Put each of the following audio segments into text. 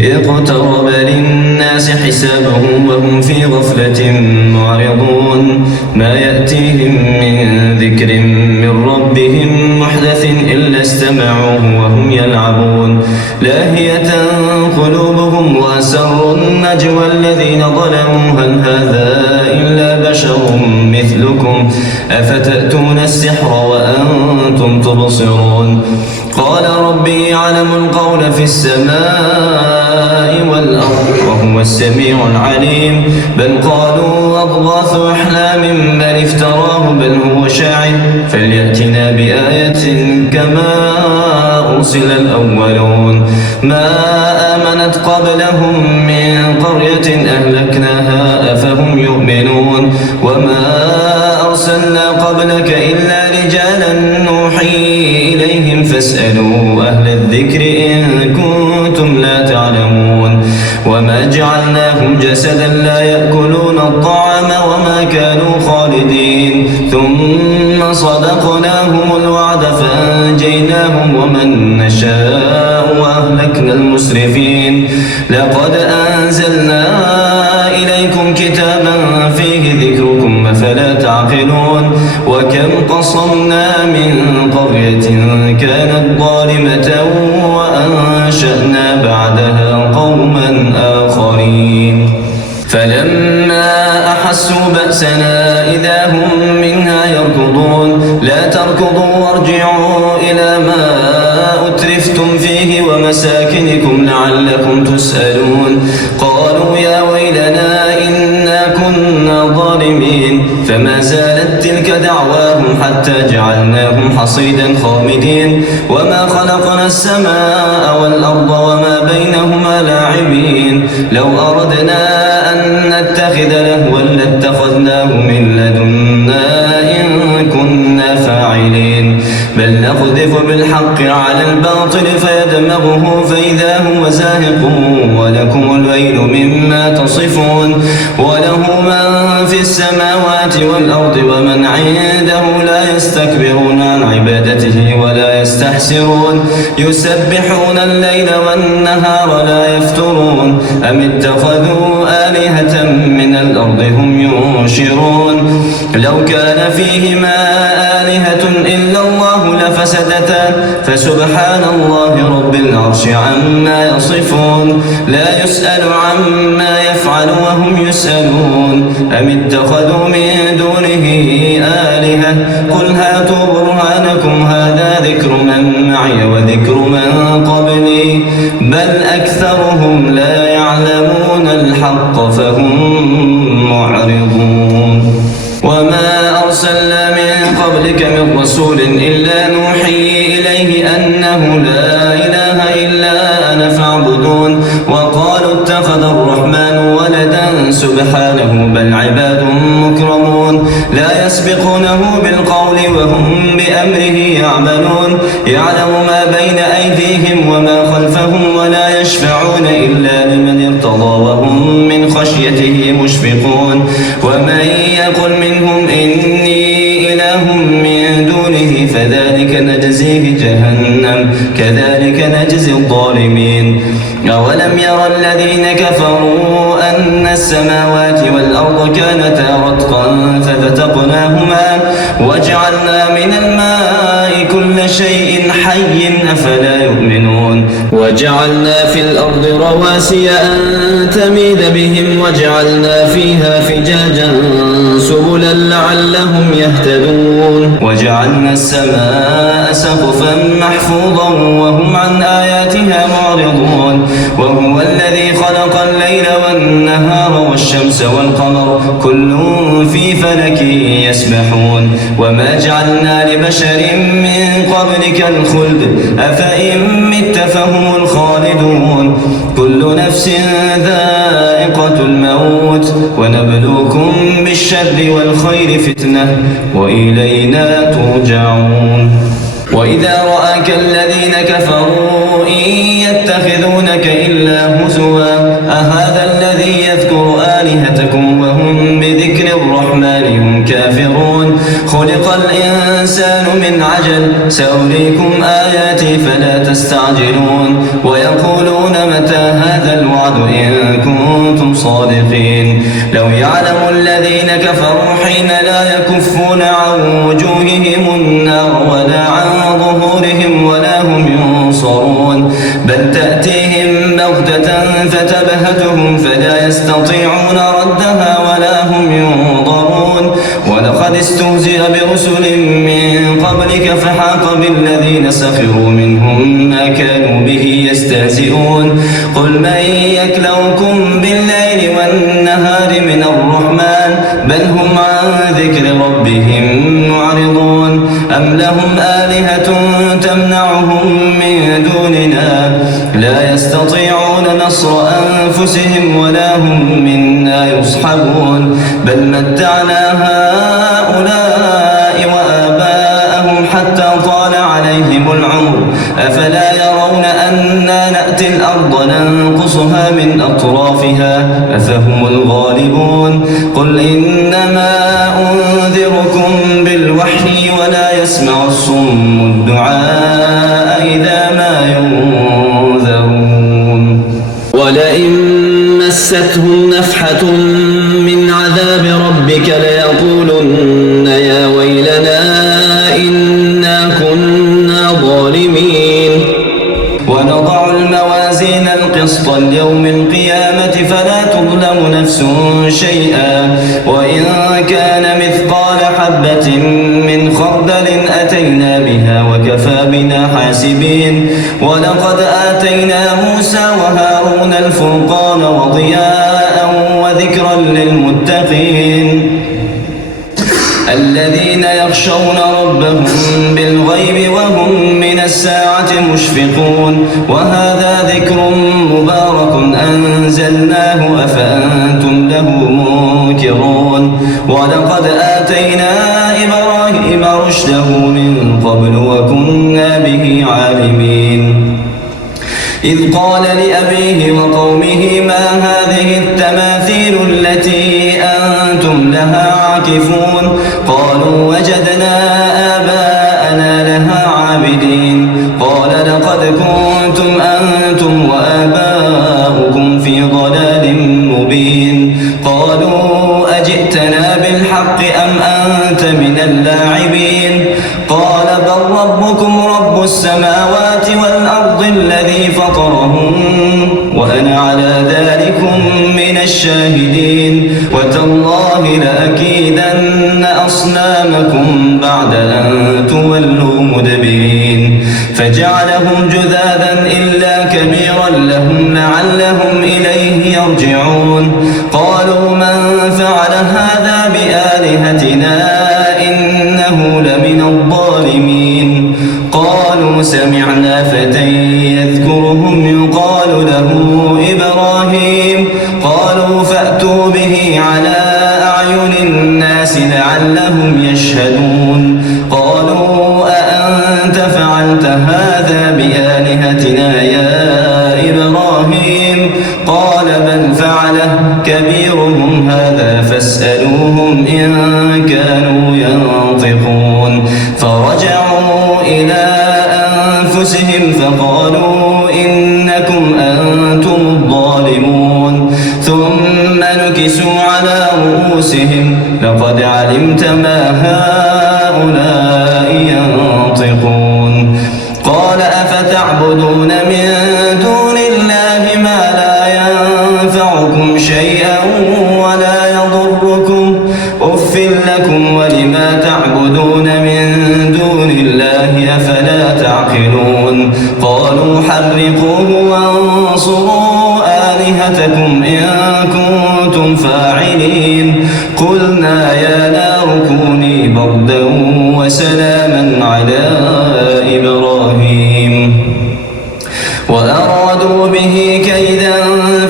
اقترب للناس حسابهم وهم في غفلة معرضون ما يأتيهم من ذكر من ربهم محدث إلا استمعوه وهم يلعبون لاهية قلوبهم وأسروا النجوى الذين ظلموا هل هذا إلا بشر مثلكم أفتأتون السحر وأنتم تبصرون قال ربي يعلم القول في السماء والأرض وهو السميع العليم بل قالوا أضغاث أحلام بل افتراه بل هو شاعر فليأتنا بآية كما أرسل الأولون ما آمنت قبلهم من قرية أهلكناها أفهم يؤمنون وما أرسلنا قبلك إلا رجالا نوحي إليهم فاسألوا أهل الذكر إن كنتم لا تعلمون وما جعلناهم جسدا لا يأكلون الطعام وما كانوا خالدين ثم صدقناهم الوعد فأنجيناهم ومن نشاء وأهلكنا المسرفين لقد أنزلنا إليكم كتابا فيه ذكركم أفلا تعقلون وكم قصمنا من قرية كانت ظالمة وأنشأنا بعدها قوما آخرين فلما أحسوا بأسنا إذا هم منها يركضون لا تركضوا وارجعوا إلى ما أترفتم فيه ومساكنكم لعلكم تسألون قالوا يا ويلنا إنا كنا ظالمين فما زالت تلك دعواهم حتى جعلناهم حصيدا خامدين وما خلقنا السماء والأرض وما بينهما لاعبين لو أردنا أن نتخذ لهوا لاتخذناه من لدنا إن كنا فاعلين بل نقذف بالحق على الباطل فيدمغه فإذا هو زاهق ولكم الويل مما تصفون وله من في السماوات والأرض ومن عنده لا يستكبرون عن عبادته ولا يستحسرون يسبحون الليل والنهار لا يفترون أم اتخذوا آلهة من الأرض هم ينشرون لو كان فيهما آلهة إلا الله لفسدتا فسبحان الله رب العرش عما يصفون لا يسأل عما يفعل وهم يسألون أم اتخذوا من دونه آلهة قل هاتوا برهانكم هذا ذكر من معي وذكر من قبلي بل أكثرهم لا يعلمون الحق فهم معرضون وما أرسلنا من قبلك من رسول إلا نوحي إليه أنه لا إله إلا أنا فاعبدون وقالوا اتخذ الرحمن ولدا سبحانه بل عباد مكرمون لا يسبقونه بالقول وهم بأمره يعملون يعلم ما بين أيديهم وما خلفهم ولا يشفعون إلا لمن ارتضى وهم من خشيته مشفقون ومن يقل منهم إني إله من دونه فذلك نجزيه جهنم كذلك نجزي الظالمين أولم يرى الذين كفروا أن السماوات والأرض كانتا رتقا ففتقناهما وجعلنا من الماء كل شيء حي أفلا يؤمنون وجعلنا في الأرض رواسي أن تميد بهم وجعلنا فيها فجاجا سبلا لعلهم يهتدون وجعلنا السماء سقفا محفوظا وهم عن آياتها معرضون وهو الذي خلق الليل والنهار والشمس والقمر كل في فلك يسبحون وما جعلنا لبشر من قبلك الخلد أفإن مت فهم الخالدون كل نفس ذائقة الموت ونبلوكم بالشر والخير فتنة وإلينا ترجعون وإذا رآك الذين كفروا إن يتخذونك إلا هزوا أهذا الذي يذكر آلهتكم وهم بذكر الرحمن هم كافرون خلق الإنسان من عجل سأريكم آياتي فلا تستعجلون ويقولون متى هذا بعد إن كنتم صادقين. لو يعلم الذين كفروا حين لا يكفون عن وجوههم النار ولا عن ظهورهم ولا هم ينصرون، بل تأتيهم بغتة فتبهتهم فلا يستطيعون ردها ولا هم ينظرون. ولقد استهزئ برسل من قبلك فحاق بالذين سخروا منهم ما كانوا به يستهزئون. قل من يكلؤكم بالليل والنهار من الرحمن بل هم عن ذكر ربهم معرضون. أم لهم آلهة تمنعهم من دوننا لا يستطيعون نصر أنفسهم ولا هم منا يصحبون. بل متعنا هؤلاء وآباءهم حتى طال عليهم العمر أفلا يرون أنا نأتي الأرض ننقصها من أطرافها أفهم الغالبون. قل إنما أنذركم بالوحي ولا يسمع الصم الدعاء إذا ما ينذرون. ولئن مستهم نفحة من عذاب ربك ليقولن يا ويلنا إنا كنا ظالمين. ونضع الموازين القسط ليوم القيامة فلا تظلم نفس شيئا وإن كان مثقال حبة من خردل أتينا بها وكفى بنا حاسبين. ولقد آتينا موسى وهارون الفرقان وضياء وذكرا للمتقين الذين يخشون ربهم بالغيب وهم من الساعة مشفقون. وهذا ذكر مبارك أنزلناه أفأنتم له منكرون. ولقد آتينا إبراهيم رشده من قبل وكنا به عالمين. إذ قال لأبيه وقومه ما هذه التماثيل التي أنتم لها عاكفون؟ قالوا وجدنا آباءنا لها عابدين. قال لقد كنتم أنتم وآباؤكم في ضلال مبين. قالوا أجئتنا بالحق أم أنت من اللاعبين؟ قال بل ربكم رب السماوات والأرض الذي فطرهم وأنا على ذلكم من الشاهدين. وتالله لأكيدن أصنامكم بعد أن تولوا مدبرين. فجعلهم جذاذا إلا كبيرا لهم لعلهم إليه يرجعون. قالوا من فعل هذا بآلهتنا إنه لمن الظالمين. قالوا سمعنا فتى يذكرهم يقال له إبراهيم. قالوا فأتوا به على أعين الناس لعلهم يشهدون. قالوا أأنت فعلت هذا بآلهتنا يا إبراهيم؟ قال بل فعله كبيرهم هذا فاسألوهم إن كانوا ينطقون. فرجعوا إلى أنفسهم فقالوا إنكم أنتم الظالمون. ثم نكسوا على رؤوسهم لقد علمت ما هؤلاء ينطقون. قال أفتعبدون من دون الله ما لا ينفعكم شيئا ولا يضركم أف لكم ولما تعبدون من دون الله أفلا تعقلون. قالوا حرقوه وانصروا آلهتكم إن كنتم فاعلين. قلنا يا نار كوني بردا وسلاما على إبراهيم. وأرادوا به كيدا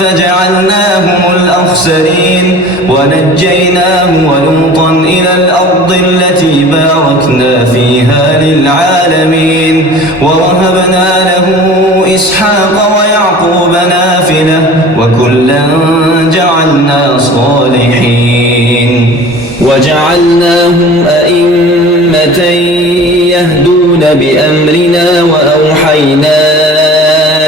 فجعلناهم الأخسرين. ونجيناه ولوطا إلى الأرض التي باركنا فيها للعالمين. ووهبنا له إسحاق ويعقوب نافلة وكلا جعلنا صالحين. وجعلناهم أئمة يهدون بأمرنا وأوحينا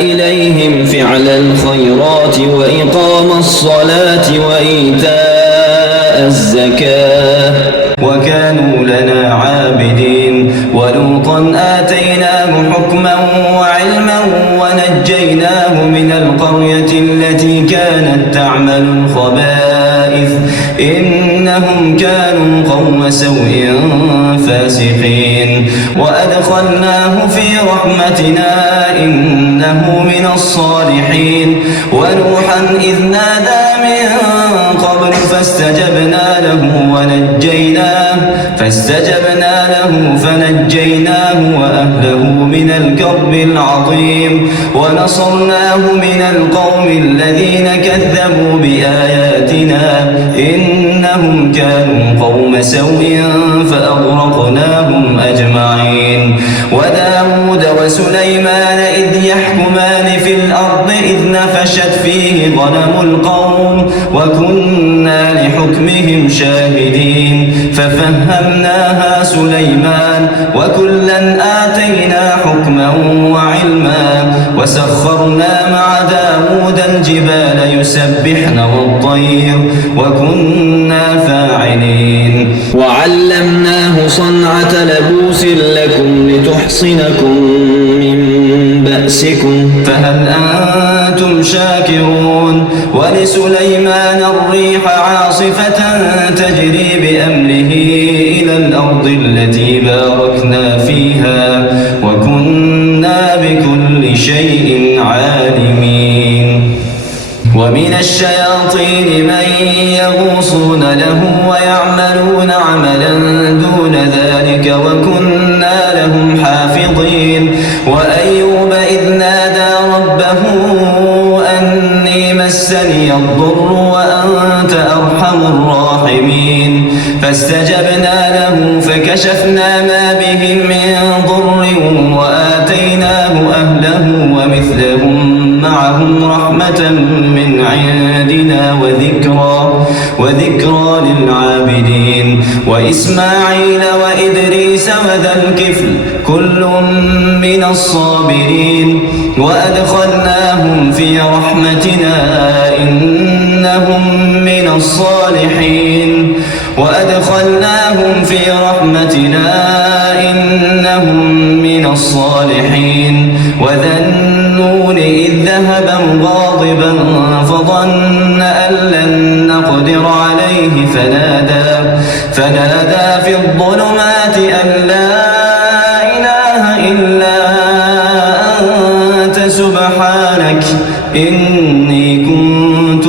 إليهم فعل الخيرات الخيرات وإقام الصلاة وإيتاء الزكاة وكانوا لنا عابدين. ولوطا آتيناه حكما وعلما ونجيناه من القرية التي كانت تعمل الخبائث إنهم كانوا قوم سوء فاسقين. وأدخلناه في رحمتنا إنه من الصالحين. ونوحا إذ نادى من قبل فاستجبنا له فنجيناه وأهله من الكرب العظيم. ونصرناه من القوم الذين كذبوا بآياتنا إنهم كانوا قوم سوء فأغرقناهم أجمعين. وداود وسليمان إذ يحكمان في الأرض إذ نفشت فيه غنم القوم وكنا لحكمهم شاهدين. ففهمناها سليمان وكلا آتينا حكما وعلما. وسخرنا مع داود الجبال يسبحن والطير وكنا فاعلين. وعلمناه صنعة لبوس لكم لتحصنكم من بأسكم فهل أنتم شاكرون. ولسليمان الريح عاصفة تجري بأمره إلى الأرض التي باركنا فيها وكنا بكل شيء عالمين. ومن الشياطين من يغوصون له ويعملون عملا دون ذلك وكنا لهم حافظين. وأيوب إذ نادى ربه أني مسني الضر وأنت أرحم الراحمين. فاستجبنا له فكشفنا ما به من ضر وآتيناه أهله ومثلهم معهم رحمة من عندنا وذكرى للعابدين. وإسماعيل وإدريس وذا الكفل كل من الصابرين. وأدخلناهم في رحمتنا إنهم من الصالحين. وذا النون إذ ذهب مغاضبا فظن أن لن نقدر عليه فنادى في الظلمات أن لا إله إلا أنت سبحانك إني كنت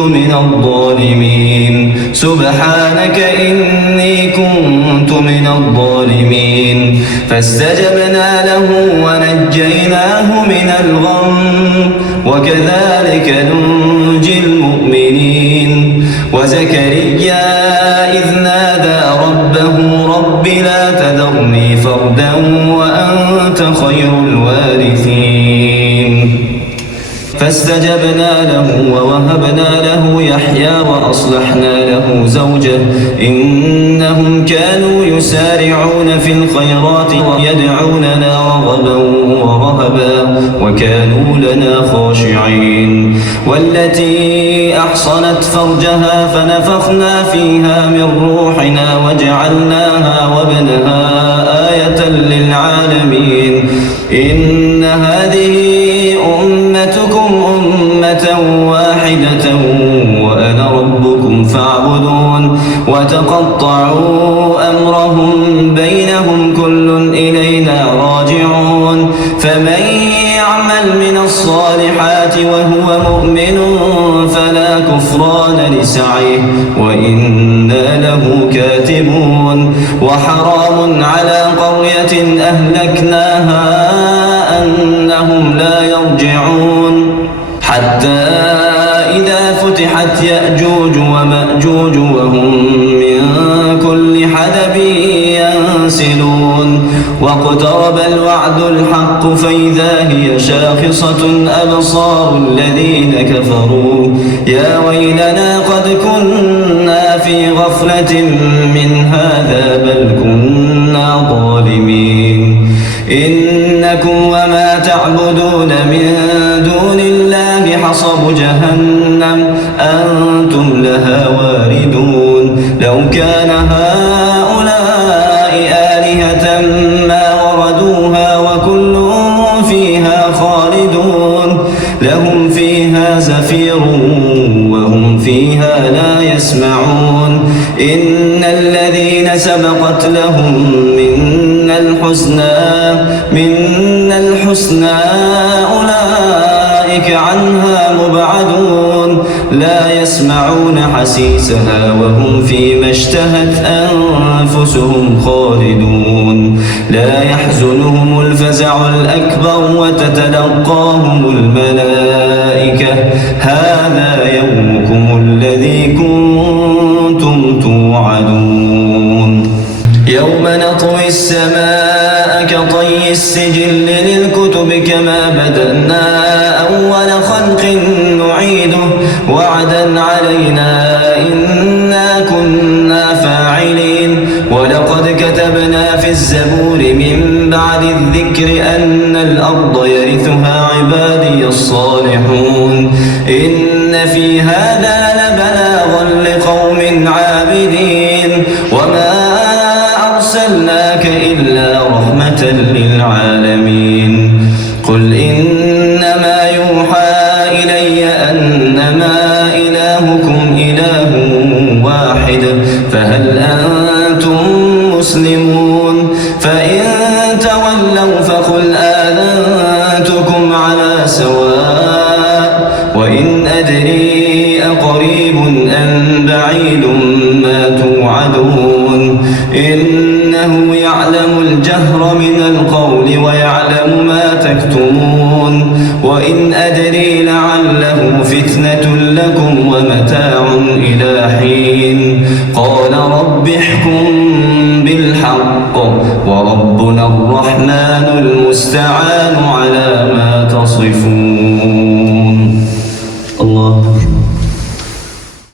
من الظالمين. فاستجبنا له ونجيناه من الغم وكذلك ننجي المؤمنين. وزكريا إذ نادى ربه رب لا تذرني فردا وأنت خير الوارثين. فاستجبنا له ووهبنا له يحيى وأصلحنا له زوجه إنهم كانوا يسارعون في الخيرات ويدعوننا رغبا ورهبا وكانوا لنا خاشعين. والتي أحصنت فرجها فنفخنا فيها من روحنا وجعلناها وابنها آية للعالمين. إن هذه أمتكم أمة واحدة وأنا ربكم فاعبدون. وتقطعوا أمرهم بينهم كل إلينا راجعون. فمن يعمل من الصالحات وهو مؤمن فلا كفران لسعيه وإنا له كاتبون. وحرام على قرية أهلكناها أنهم لا يرجعون حتى إذا فتحت يأجوج ومأجوج وهم من كل حدب ينسلون. واقترب الوعد الحق فإذا هي شاخصة أبصار الذين كفروا يا ويلنا قد كنا في غفلة من هذا بل كنا ظالمين. إنكم وما تعبدون من دون الله حصب جهنم أنتم لها واردون لو كان هؤلاء آلهة ما وردوها وكل فيها خالدون لهم فيها زفير وهم فيها لا يسمعون إن الذين سبقت لهم منا الحسنى أولئك عنها مبعدون لا يسمعون حسيسها وهم فيما اشتهت أنفسهم خالدون لا يحزنهم الفزع الأكبر وتتلقاهم الملائكة هذا يومكم الذي كنتم توعدون يوم نطوي السماء كطي السجل للكتب كما بدأنا أول خلق نعيده وعدا علينا إنا كنا فاعلين ولقد كتبنا في الزبور من بعد الذكر أن الأرض يرثها عبادي الصالحون إن في هذا لبلاغا لقوم عابدين وما أرسلناك إلا رحمة للعالمين قل إنما يوحى إلي أنما إلهكم إله واحد فهل أنتم مسلمون فإن تولوا فقل آذنتكم على سواء وإن أدري أقريب أم بعيد ما توعدون إنه يعلم الجهر من القول ويعلم ما تكتمون وإن أدري لعله فتنة لكم ومتاع إلى حين قال رب احكم بالحق وربنا الرحمن المستعان على ما تصفون